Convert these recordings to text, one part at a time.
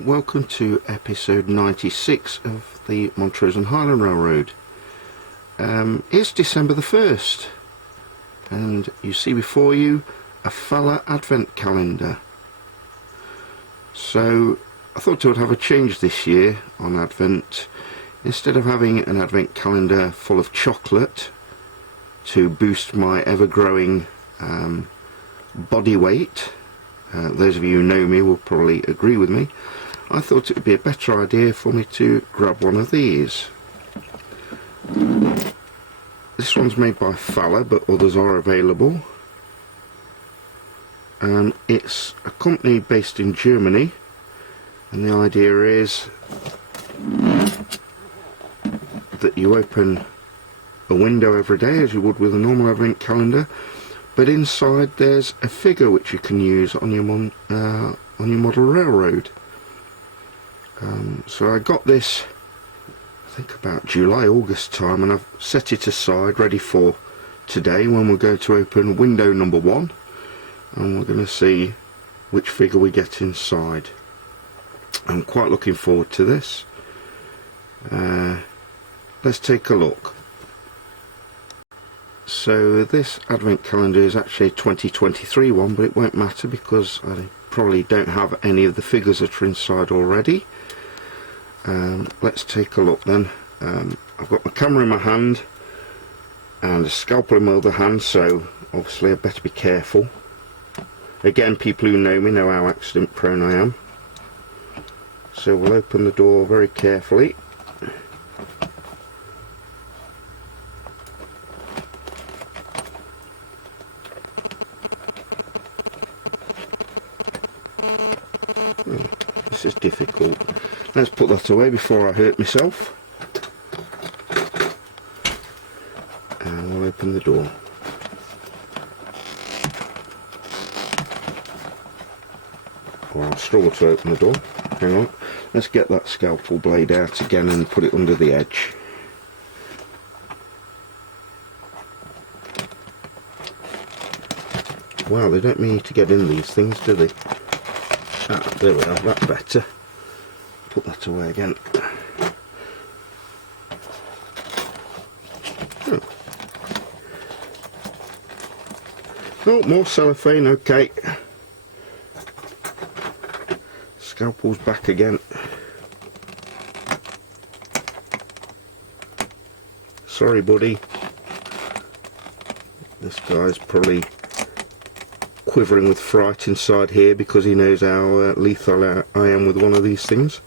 welcome to episode 96 of the Montrose and Highland Railroad. It's December the 1st and you see before you a Falla advent calendar. So I thought I would have a change this year on Advent. Instead of having an advent calendar full of chocolate to boost my ever-growing body weight, those of you who know me will probably agree with me, I thought it would be a better idea for me to grab one of these. This one's made by Falla, but others are available. It's a company based in Germany, and the idea is that you open a window every day as you would with a normal advent calendar, but inside there's a figure which you can use on your model railroad. So I got this, I think about July, August time, and I've set it aside ready for today when we're going to open window number 1, and we're going to see which figure we get inside. I'm quite looking forward to this. Let's take a look. So this advent calendar is actually a 2023 one, but it won't matter because I probably don't have any of the figures that are inside already. Let's take a look then. I've got my camera in my hand and a scalpel in my other hand, so obviously I better be careful. Again, people who know me know how accident prone I am. So we'll open the door very carefully. This is difficult. Let's put that away before I hurt myself. And we'll open the door. Or I'll struggle to open the door. Hang on. Let's get that scalpel blade out again and put it under the edge. Wow, they don't mean you to get in these things, do they? Ah, there we are, that's better. Put that away again. Oh, more cellophane, okay. Scalpel's back again. Sorry, buddy. This guy's probably quivering with fright inside here because he knows how lethal I am with one of these things.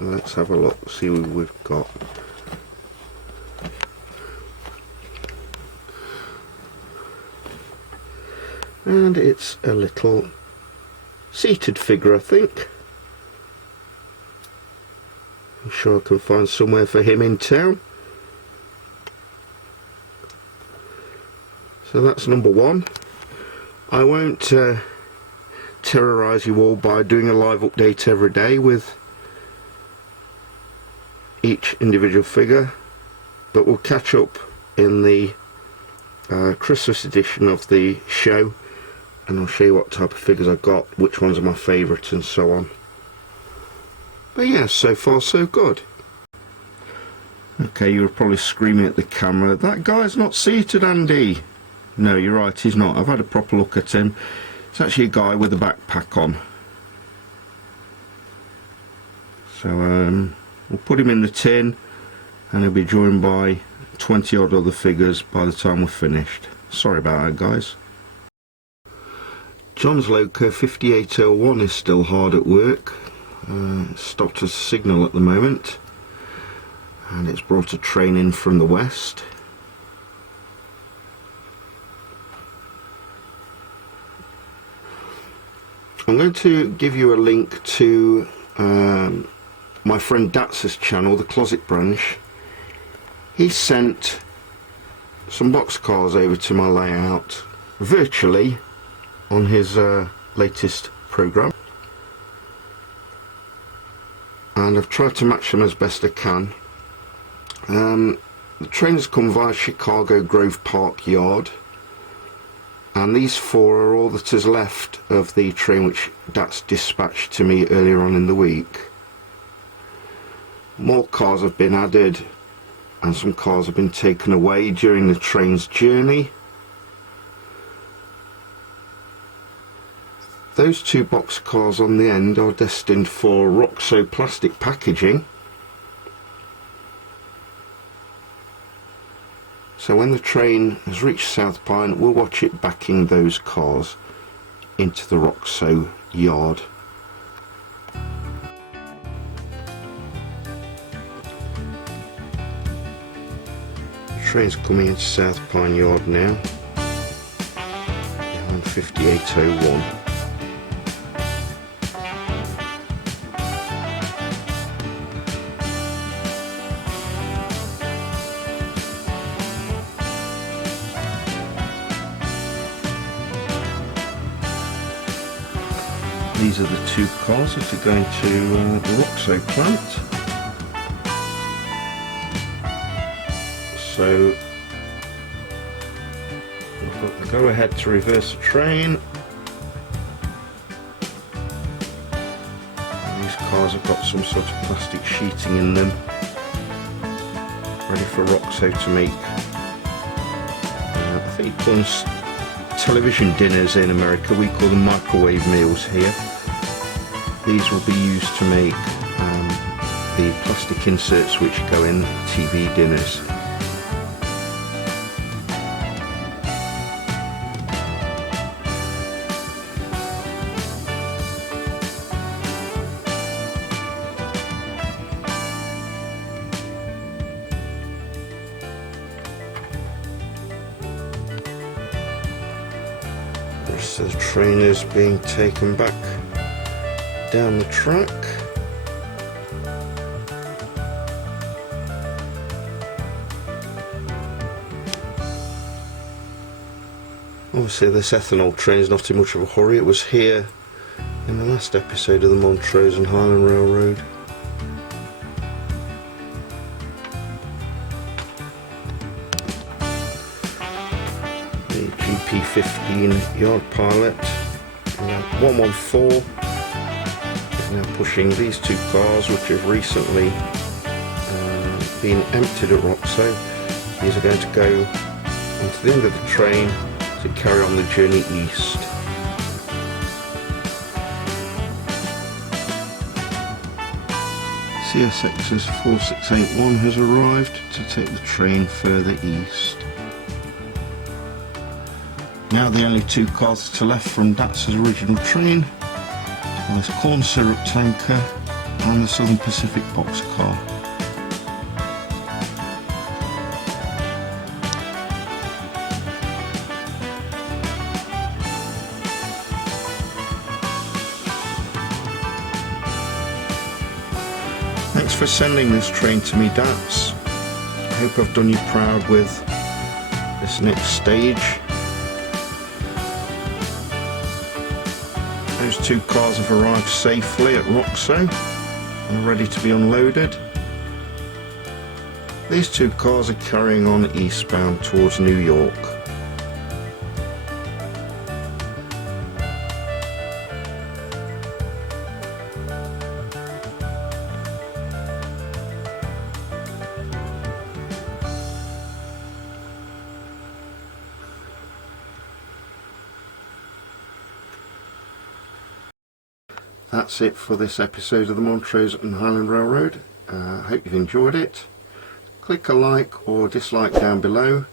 Let's have a look, see what we've got. And it's a little seated figure, I think. I'm sure I can find somewhere for him in town. So that's number 1. I won't terrorise you all by doing a live update every day with each individual figure, but we'll catch up in the Christmas edition of the show, and I'll show you what type of figures I've got, which ones are my favourites and so on. But yeah, so far so good. Okay, you're probably screaming at the camera, that guy's not seated, Andy. No, you're right, he's not. I've had a proper look at him. It's actually a guy with a backpack on. So we'll put him in the tin and he'll be joined by 20 odd other figures by the time we're finished. Sorry about that, guys. John's Loco 5801 is still hard at work. Stopped a signal at the moment, and it's brought a train in from the west. I'm going to give you a link to my friend Datz's channel, the Closet Branch. He sent some boxcars over to my layout virtually on his latest program, and I've tried to match them as best I can. The trains come via Chicago Grove Park Yard, And these 4 are all that is left of the train which that's dispatched to me earlier on in the week. More cars have been added and some cars have been taken away during the train's journey. Those 2 box cars on the end are destined for Roxo plastic packaging. So when the train has reached South Pine, we'll watch it backing those cars into the Roxo yard. The train's coming into South Pine yard now, behind 5801. These are the 2 cars that are going to the Roxo plant. So we've got the go ahead to reverse the train. And these cars have got some sort of plastic sheeting in them, ready for Roxo to make. I think he calls television dinners in America, we call them microwave meals here. These will be used to make the plastic inserts which go in TV dinners. So the train is being taken back down the track. Obviously this ethanol train is not in much of a hurry. It was here in the last episode of the Montrose and Highland Railroad. The GP15 yard pilot 114 is now pushing these 2 cars which have recently been emptied at Roxo. These are going to go onto the end of the train to carry on the journey east. CSX's 4681 has arrived to take the train further east. Now the only 2 cars to left from DATS's original train are this corn syrup tanker and the Southern Pacific boxcar. Thanks for sending this train to me, DATS. I hope I've done you proud with this next stage. Those 2 cars have arrived safely at Roxo and are ready to be unloaded. These 2 cars are carrying on eastbound towards New York. That's it for this episode of the Montrose and Highland Railroad. I hope you've enjoyed it. Click a like or dislike down below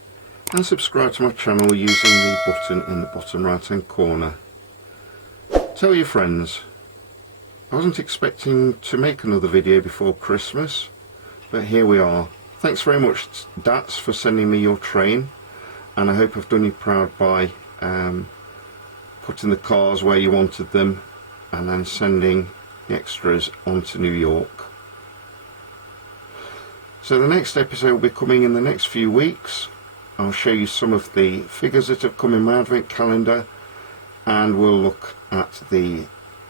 and subscribe to my channel using the button in the bottom right hand corner. Tell your friends. I wasn't expecting to make another video before Christmas, but here we are. Thanks very much, DATS, for sending me your train, and I hope I've done you proud by putting the cars where you wanted them and then sending the extras on to New York. So the next episode will be coming in the next few weeks. I'll show you some of the figures that have come in my advent calendar, and we'll look at the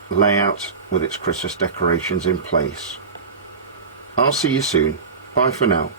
layout with its Christmas decorations in place. I'll see you soon. Bye for now.